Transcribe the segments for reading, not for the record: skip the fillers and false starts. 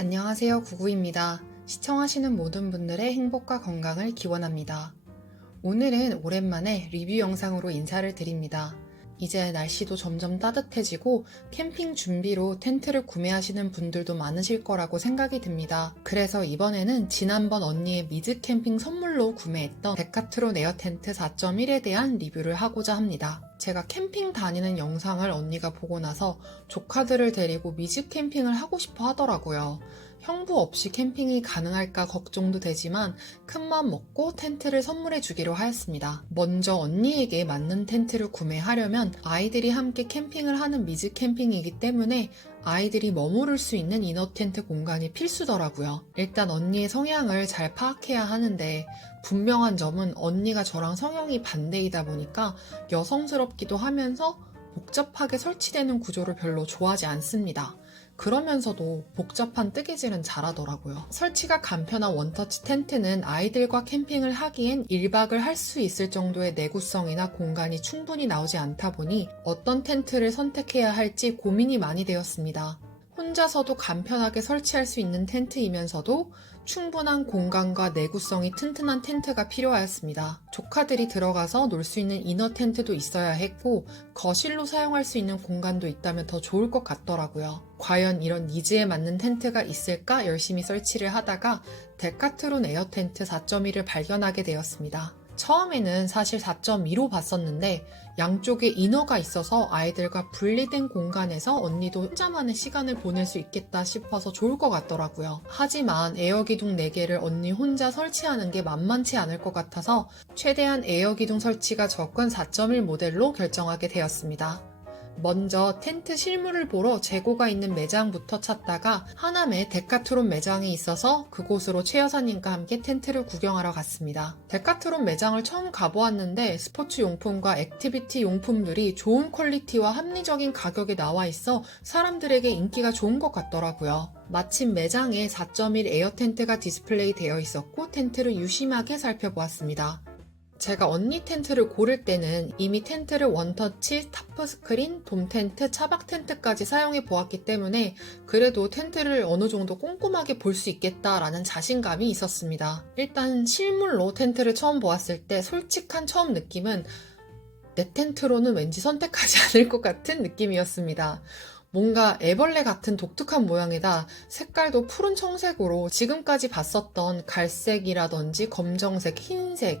안녕하세요, 구구입니다. 시청하시는 모든 분들의 행복과 건강을 기원합니다. 오늘은 오랜만에 리뷰 영상으로 인사를 드립니다. 이제 날씨도 점점 따뜻해지고 캠핑 준비로 텐트를 구매하시는 분들도 많으실 거라고 생각이 듭니다. 그래서 이번에는 지난번 언니의 미즈 캠핑 선물로 구매했던 데카트론 에어 텐트 4.1에 대한 리뷰를 하고자 합니다. 제가 캠핑 다니는 영상을 언니가 보고 나서 조카들을 데리고 미즈 캠핑을 하고 싶어 하더라고요. 형부 없이 캠핑이 가능할까 걱정도 되지만 큰맘 먹고 텐트를 선물해 주기로 하였습니다. 먼저 언니에게 맞는 텐트를 구매하려면 아이들이 함께 캠핑을 하는 미즈 캠핑이기 때문에 아이들이 머무를 수 있는 이너 텐트 공간이 필수더라고요. 일단 언니의 성향을 잘 파악해야 하는데 분명한 점은 언니가 저랑 성향이 반대이다 보니까 여성스럽기도 하면서 복잡하게 설치되는 구조를 별로 좋아하지 않습니다. 그러면서도 복잡한 뜨개질은 잘하더라고요. 설치가 간편한 원터치 텐트는 아이들과 캠핑을 하기엔 1박을 할 수 있을 정도의 내구성이나 공간이 충분히 나오지 않다 보니 어떤 텐트를 선택해야 할지 고민이 많이 되었습니다. 혼자서도 간편하게 설치할 수 있는 텐트이면서도 충분한 공간과 내구성이 튼튼한 텐트가 필요하였습니다. 조카들이 들어가서 놀 수 있는 이너 텐트도 있어야 했고 거실로 사용할 수 있는 공간도 있다면 더 좋을 것 같더라고요. 과연 이런 니즈에 맞는 텐트가 있을까 열심히 설치를 하다가 데카트론 에어 텐트 4.1을 발견하게 되었습니다. 처음에는 사실 4.2로 봤었는데 양쪽에 이너가 있어서 아이들과 분리된 공간에서 언니도 혼자만의 시간을 보낼 수 있겠다 싶어서 좋을 것 같더라고요. 하지만 에어 기둥 4개를 언니 혼자 설치하는 게 만만치 않을 것 같아서 최대한 에어 기둥 설치가 적은 4.1 모델로 결정하게 되었습니다. 먼저 텐트 실물을 보러 재고가 있는 매장부터 찾다가 하남에 데카트론 매장이 있어서 그곳으로 최 여사님과 함께 텐트를 구경하러 갔습니다. 데카트론 매장을 처음 가보았는데 스포츠 용품과 액티비티 용품들이 좋은 퀄리티와 합리적인 가격에 나와 있어 사람들에게 인기가 좋은 것 같더라고요. 마침 매장에 4.1 에어 텐트가 디스플레이 되어 있었고 텐트를 유심하게 살펴보았습니다. 제가 언니 텐트를 고를 때는 이미 텐트를 원터치, 타프 스크린, 돔 텐트, 차박 텐트까지 사용해 보았기 때문에 그래도 텐트를 어느 정도 꼼꼼하게 볼 수 있겠다라는 자신감이 있었습니다. 일단 실물로 텐트를 처음 보았을 때 솔직한 처음 느낌은 내 텐트로는 왠지 선택하지 않을 것 같은 느낌이었습니다. 뭔가 애벌레 같은 독특한 모양에다 색깔도 푸른 청색으로 지금까지 봤었던 갈색이라든지 검정색, 흰색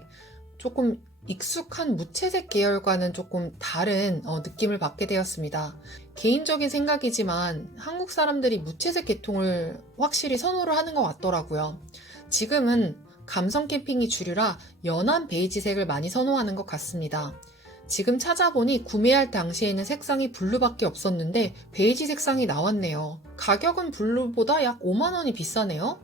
조금 익숙한 무채색 계열과는 조금 다른 느낌을 받게 되었습니다. 개인적인 생각이지만 한국 사람들이 무채색 계통을 확실히 선호를 하는 것 같더라고요. 지금은 감성 캠핑이 주류라 연한 베이지색을 많이 선호하는 것 같습니다. 지금 찾아보니 구매할 당시에는 색상이 블루밖에 없었는데 베이지 색상이 나왔네요. 가격은 블루보다 약 5만 원이 비싸네요.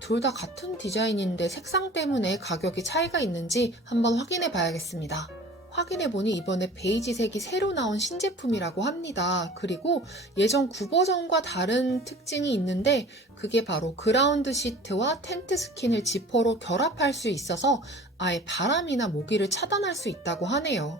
둘 다 같은 디자인인데 색상 때문에 가격이 차이가 있는지 한번 확인해 봐야겠습니다. 확인해보니 이번에 베이지색이 새로 나온 신제품이라고 합니다. 그리고 예전 9버전과 다른 특징이 있는데 그게 바로 그라운드 시트와 텐트 스킨을 지퍼로 결합할 수 있어서 아예 바람이나 모기를 차단할 수 있다고 하네요.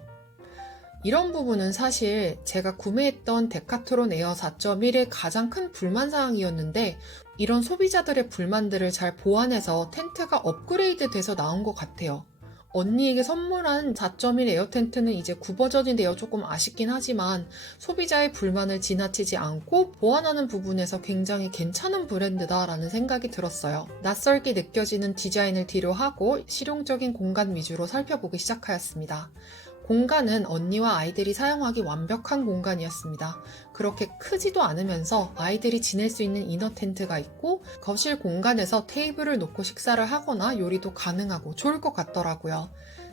이런 부분은 사실 제가 구매했던 데카트론 에어 4.1의 가장 큰 불만사항이었는데 이런 소비자들의 불만들을 잘 보완해서 텐트가 업그레이드 돼서 나온 것 같아요. 언니에게 선물한 4.1 에어 텐트는 이제 9버전이 되어 조금 아쉽긴 하지만 소비자의 불만을 지나치지 않고 보완하는 부분에서 굉장히 괜찮은 브랜드다라는 생각이 들었어요. 낯설게 느껴지는 디자인을 뒤로하고 실용적인 공간 위주로 살펴보기 시작하였습니다. 공간은 언니와 아이들이 사용하기 완벽한 공간이었습니다. 그렇게 크지도 않으면서 아이들이 지낼 수 있는 이너 텐트가 있고 거실 공간에서 테이블을 놓고 식사를 하거나 요리도 가능하고 좋을 것 같더라고요.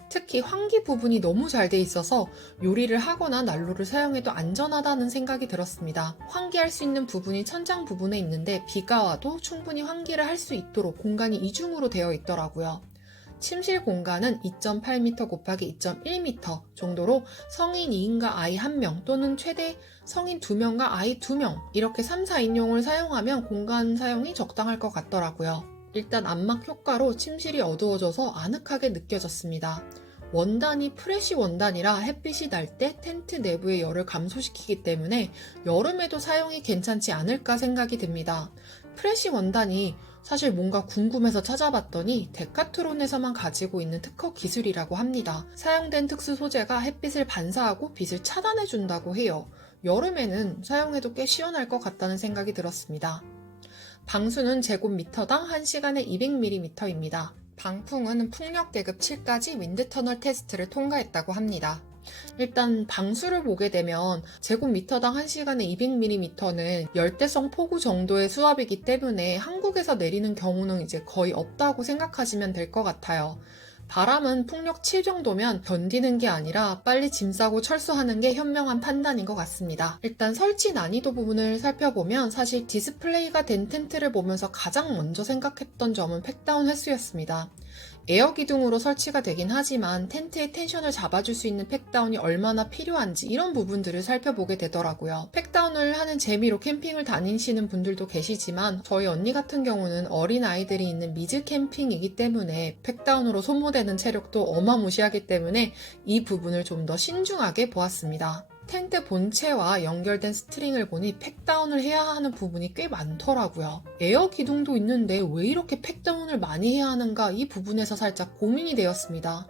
특히 환기 부분이 너무 잘 돼 있어서 요리를 하거나 난로를 사용해도 안전하다는 생각이 들었습니다. 환기할 수 있는 부분이 천장 부분에 있는데 비가 와도 충분히 환기를 할 수 있도록 공간이 이중으로 되어 있더라고요. 침실 공간은 2.8m 곱하기 2.1m 정도로 성인 2인과 아이 1명 또는 최대 성인 2명과 아이 2명 이렇게 3, 4인용을 사용하면 공간 사용이 적당할 것 같더라고요. 일단 암막 효과로 침실이 어두워져서 아늑하게 느껴졌습니다. 원단이 프레쉬 원단이라 햇빛이 날 때 텐트 내부의 열을 감소시키기 때문에 여름에도 사용이 괜찮지 않을까 생각이 듭니다. 프레시 원단이 사실 뭔가 궁금해서 찾아봤더니 데카트론에서만 가지고 있는 특허 기술이라고 합니다. 사용된 특수 소재가 햇빛을 반사하고 빛을 차단해준다고 해요. 여름에는 사용해도 꽤 시원할 것 같다는 생각이 들었습니다. 방수는 제곱미터당 1시간에 200mm입니다. 방풍은 풍력 계급 7까지 윈드터널 테스트를 통과했다고 합니다. 일단 방수를 보게 되면 제곱미터당 1시간에 200mm는 열대성 폭우 정도의 수압이기 때문에 한국에서 내리는 경우는 이제 거의 없다고 생각하시면 될 것 같아요. 바람은 풍력 7 정도면 견디는 게 아니라 빨리 짐 싸고 철수하는 게 현명한 판단인 것 같습니다. 일단 설치 난이도 부분을 살펴보면 사실 디스플레이가 된 텐트를 보면서 가장 먼저 생각했던 점은 팩다운 횟수였습니다. 에어 기둥으로 설치가 되긴 하지만 텐트의 텐션을 잡아줄 수 있는 팩다운이 얼마나 필요한지 이런 부분들을 살펴보게 되더라고요. 팩다운을 하는 재미로 캠핑을 다니시는 분들도 계시지만 저희 언니 같은 경우는 어린 아이들이 있는 미즈 캠핑이기 때문에 팩다운으로 소모되는 체력도 어마무시하기 때문에 이 부분을 좀 더 신중하게 보았습니다. 텐트 본체와 연결된 스트링을 보니 팩다운을 해야 하는 부분이 꽤 많더라고요. 에어 기둥도 있는데 왜 이렇게 팩다운을 많이 해야 하는가 이 부분에서 살짝 고민이 되었습니다.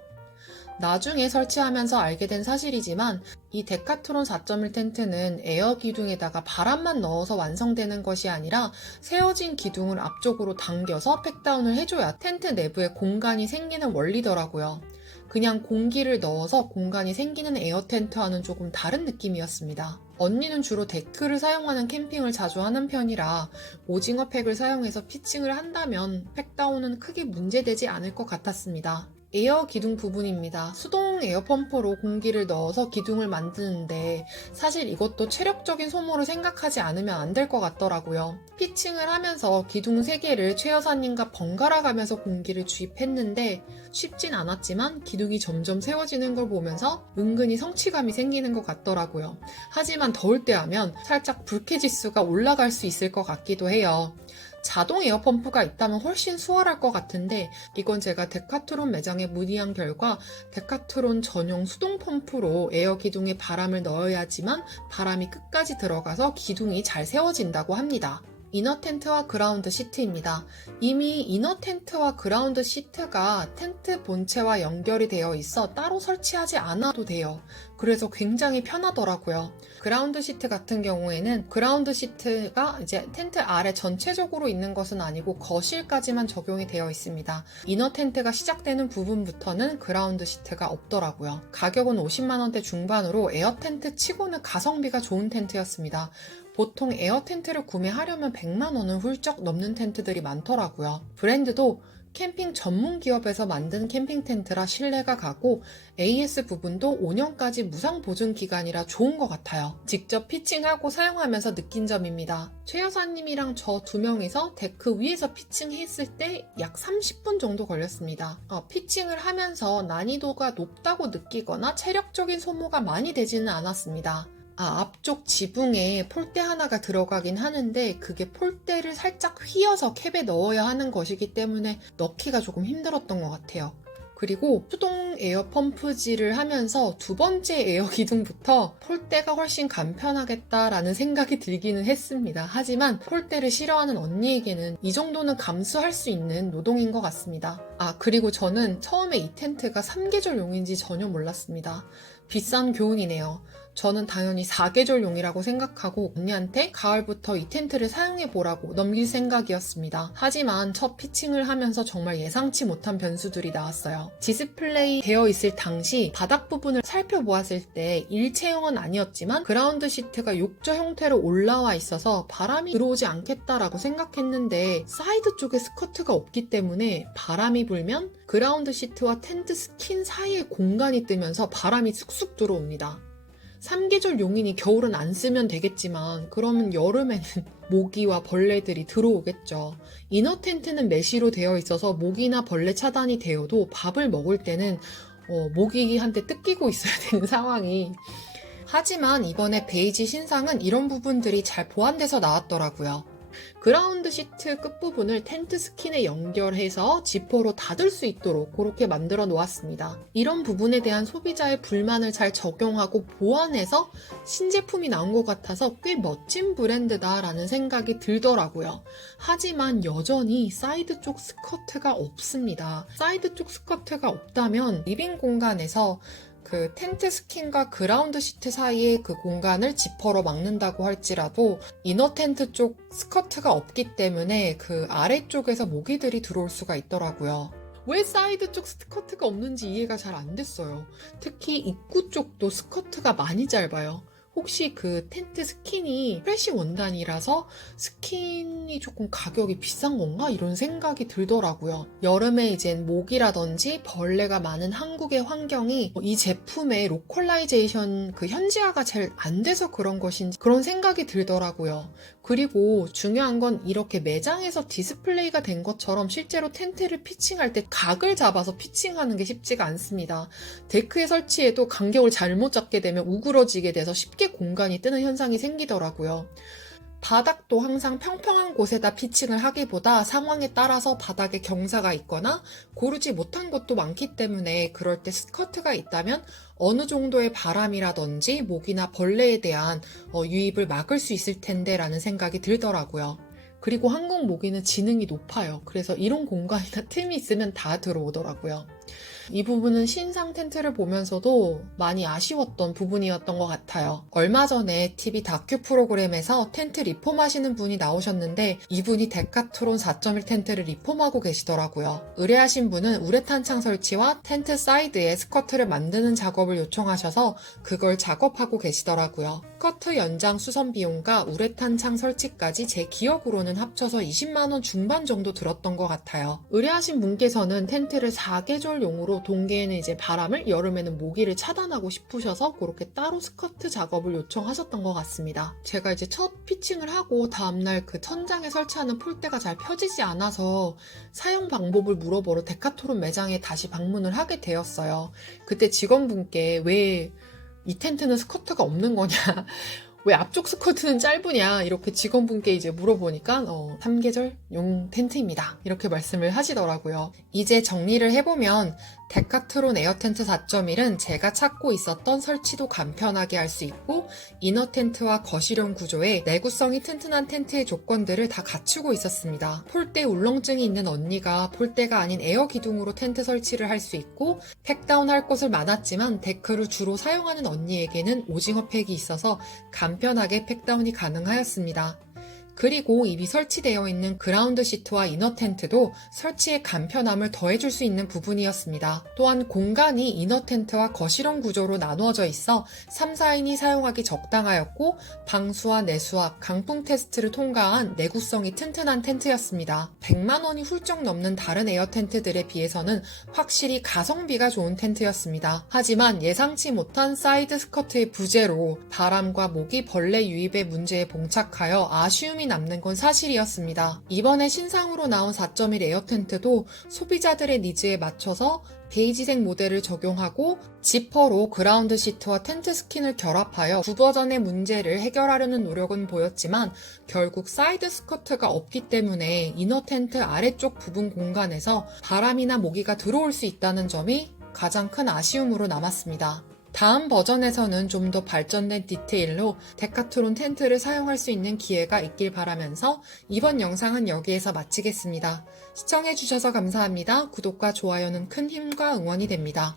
나중에 설치하면서 알게 된 사실이지만 이 데카트론 4.1 텐트는 에어 기둥에다가 바람만 넣어서 완성되는 것이 아니라 세워진 기둥을 앞쪽으로 당겨서 팩다운을 해줘야 텐트 내부에 공간이 생기는 원리더라고요. 그냥 공기를 넣어서 공간이 생기는 에어 텐트와는 조금 다른 느낌이었습니다. 언니는 주로 데크를 사용하는 캠핑을 자주 하는 편이라 오징어 팩을 사용해서 피칭을 한다면 팩다운은 크게 문제되지 않을 것 같았습니다. 에어 기둥 부분입니다. 수동 에어 펌프로 공기를 넣어서 기둥을 만드는데 사실 이것도 체력적인 소모를 생각하지 않으면 안 될 것 같더라고요. 피칭을 하면서 기둥 3개를 최 여사님과 번갈아 가면서 공기를 주입했는데 쉽진 않았지만 기둥이 점점 세워지는 걸 보면서 은근히 성취감이 생기는 것 같더라고요. 하지만 더울 때 하면 살짝 불쾌지수가 올라갈 수 있을 것 같기도 해요. 자동 에어펌프가 있다면 훨씬 수월할 것 같은데 이건 제가 데카트론 매장에 문의한 결과 데카트론 전용 수동 펌프로 에어 기둥에 바람을 넣어야지만 바람이 끝까지 들어가서 기둥이 잘 세워진다고 합니다. 이너 텐트와 그라운드 시트입니다. 이미 이너 텐트와 그라운드 시트가 텐트 본체와 연결이 되어 있어 따로 설치하지 않아도 돼요. 그래서 굉장히 편하더라고요. 그라운드 시트 같은 경우에는 그라운드 시트가 이제 텐트 아래 전체적으로 있는 것은 아니고 거실까지만 적용이 되어 있습니다. 이너 텐트가 시작되는 부분부터는 그라운드 시트가 없더라고요. 가격은 50만 원대 중반으로 에어 텐트 치고는 가성비가 좋은 텐트였습니다. 보통 에어 텐트를 구매하려면 100만 원은 훌쩍 넘는 텐트들이 많더라고요. 브랜드도 캠핑 전문 기업에서 만든 캠핑 텐트라 신뢰가 가고 AS 부분도 5년까지 무상 보증 기간이라 좋은 것 같아요. 직접 피칭하고 사용하면서 느낀 점입니다. 최 여사님이랑 저 2명이서 데크 위에서 피칭했을 때 약 30분 정도 걸렸습니다. 피칭을 하면서 난이도가 높다고 느끼거나 체력적인 소모가 많이 되지는 않았습니다. 앞쪽 지붕에 폴대 하나가 들어가긴 하는데 그게 폴대를 살짝 휘어서 캡에 넣어야 하는 것이기 때문에 넣기가 조금 힘들었던 것 같아요. 그리고 수동 에어 펌프질을 하면서 두 번째 에어 기둥부터 폴대가 훨씬 간편하겠다라는 생각이 들기는 했습니다. 하지만 폴대를 싫어하는 언니에게는 이 정도는 감수할 수 있는 노동인 것 같습니다. 그리고 저는 처음에 이 텐트가 3계절용인지 전혀 몰랐습니다. 비싼 교훈이네요. 저는 당연히 4계절용이라고 생각하고 언니한테 가을부터 이 텐트를 사용해보라고 넘길 생각이었습니다. 하지만 첫 피칭을 하면서 정말 예상치 못한 변수들이 나왔어요. 디스플레이 되어 있을 당시 바닥 부분을 살펴보았을 때 일체형은 아니었지만 그라운드 시트가 욕조 형태로 올라와 있어서 바람이 들어오지 않겠다라고 생각했는데 사이드 쪽에 스커트가 없기 때문에 바람이 불면 그라운드 시트와 텐트 스킨 사이에 공간이 뜨면서 바람이 쑥쑥 들어옵니다. 3계절 용이니 겨울은 안 쓰면 되겠지만 그러면 여름에는 모기와 벌레들이 들어오겠죠. 이너 텐트는 메쉬로 되어 있어서 모기나 벌레 차단이 되어도 밥을 먹을 때는 모기한테 뜯기고 있어야 되는 상황이. 하지만 이번에 베이지 신상은 이런 부분들이 잘 보완돼서 나왔더라고요. 그라운드 시트 끝부분을 텐트 스킨에 연결해서 지퍼로 닫을 수 있도록 그렇게 만들어 놓았습니다. 이런 부분에 대한 소비자의 불만을 잘 적용하고 보완해서 신제품이 나온 것 같아서 꽤 멋진 브랜드다라는 생각이 들더라고요. 하지만 여전히 사이드 쪽 스커트가 없습니다. 사이드 쪽 스커트가 없다면 리빙 공간에서 그 텐트 스킨과 그라운드 시트 사이의 그 공간을 지퍼로 막는다고 할지라도 이너 텐트 쪽 스커트가 없기 때문에 그 아래쪽에서 모기들이 들어올 수가 있더라고요. 왜 사이드 쪽 스커트가 없는지 이해가 잘 안 됐어요. 특히 입구 쪽도 스커트가 많이 짧아요. 혹시 그 텐트 스킨이 프레시 원단이라서 스킨이 조금 가격이 비싼 건가? 이런 생각이 들더라고요. 여름에 이젠 모기라든지 벌레가 많은 한국의 환경이 이 제품의 로컬라이제이션 그 현지화가 잘 안 돼서 그런 것인지 그런 생각이 들더라고요. 그리고 중요한 건 이렇게 매장에서 디스플레이가 된 것처럼 실제로 텐트를 피칭할 때 각을 잡아서 피칭하는 게 쉽지가 않습니다. 데크에 설치해도 간격을 잘못 잡게 되면 우그러지게 돼서 쉽게 공간이 뜨는 현상이 생기더라고요. 바닥도 항상 평평한 곳에다 피칭을 하기보다 상황에 따라서 바닥에 경사가 있거나 고르지 못한 곳도 많기 때문에 그럴 때 스커트가 있다면 어느 정도의 바람이라든지 모기나 벌레에 대한 유입을 막을 수 있을 텐데 라는 생각이 들더라고요. 그리고 한국 모기는 지능이 높아요. 그래서 이런 공간이나 틈이 있으면 다 들어오더라고요. 이 부분은 신상 텐트를 보면서도 많이 아쉬웠던 부분이었던 것 같아요. 얼마 전에 TV 다큐 프로그램에서 텐트 리폼하시는 분이 나오셨는데 이분이 데카트론 4.1 텐트를 리폼하고 계시더라고요. 의뢰하신 분은 우레탄 창 설치와 텐트 사이드에 스커트를 만드는 작업을 요청하셔서 그걸 작업하고 계시더라고요. 스커트 연장 수선 비용과 우레탄 창 설치까지 제 기억으로는 합쳐서 20만원 중반 정도 들었던 것 같아요. 의뢰하신 분께서는 텐트를 4계절용으로 동계에는 이제 바람을, 여름에는 모기를 차단하고 싶으셔서 그렇게 따로 스커트 작업을 요청하셨던 것 같습니다. 제가 이제 첫 피칭을 하고 다음날 그 천장에 설치하는 폴대가 잘 펴지지 않아서 사용 방법을 물어보러 데카토론 매장에 다시 방문을 하게 되었어요. 그때 직원분께 왜 이 텐트는 스커트가 없는 거냐, 왜 앞쪽 스커트는 짧으냐 이렇게 직원분께 이제 물어보니까 3계절용 텐트입니다 이렇게 말씀을 하시더라고요. 이제 정리를 해보면 데카트론 에어텐트 4.1은 제가 찾고 있었던 설치도 간편하게 할 수 있고 이너 텐트와 거실형 구조에 내구성이 튼튼한 텐트의 조건들을 다 갖추고 있었습니다. 폴대 울렁증이 있는 언니가 폴대가 아닌 에어 기둥으로 텐트 설치를 할 수 있고 팩다운 할 곳을 많았지만 데크를 주로 사용하는 언니에게는 오징어 팩이 있어서 간편하게 팩다운이 가능하였습니다. 그리고 이미 설치되어 있는 그라운드 시트와 이너 텐트도 설치의 간편함을 더해줄 수 있는 부분이었습니다. 또한 공간이 이너 텐트와 거실형 구조로 나누어져 있어 3, 4인이 사용하기 적당하였고 방수와 내수압, 강풍 테스트를 통과한 내구성이 튼튼한 텐트였습니다. 100만 원이 훌쩍 넘는 다른 에어 텐트들에 비해서는 확실히 가성비가 좋은 텐트였습니다. 하지만 예상치 못한 사이드 스커트의 부재로 바람과 모기, 벌레 유입의 문제에 봉착하여 아쉬움이 남는 건 사실이었습니다. 이번에 신상으로 나온 4.1 에어 텐트도 소비자들의 니즈에 맞춰서 베이지색 모델을 적용하고 지퍼로 그라운드 시트와 텐트 스킨을 결합하여 두 버전의 문제를 해결하려는 노력은 보였지만 결국 사이드 스커트가 없기 때문에 이너 텐트 아래쪽 부분 공간에서 바람이나 모기가 들어올 수 있다는 점이 가장 큰 아쉬움으로 남았습니다. 다음 버전에서는 좀 더 발전된 디테일로 데카트론 텐트를 사용할 수 있는 기회가 있길 바라면서 이번 영상은 여기에서 마치겠습니다. 시청해주셔서 감사합니다. 구독과 좋아요는 큰 힘과 응원이 됩니다.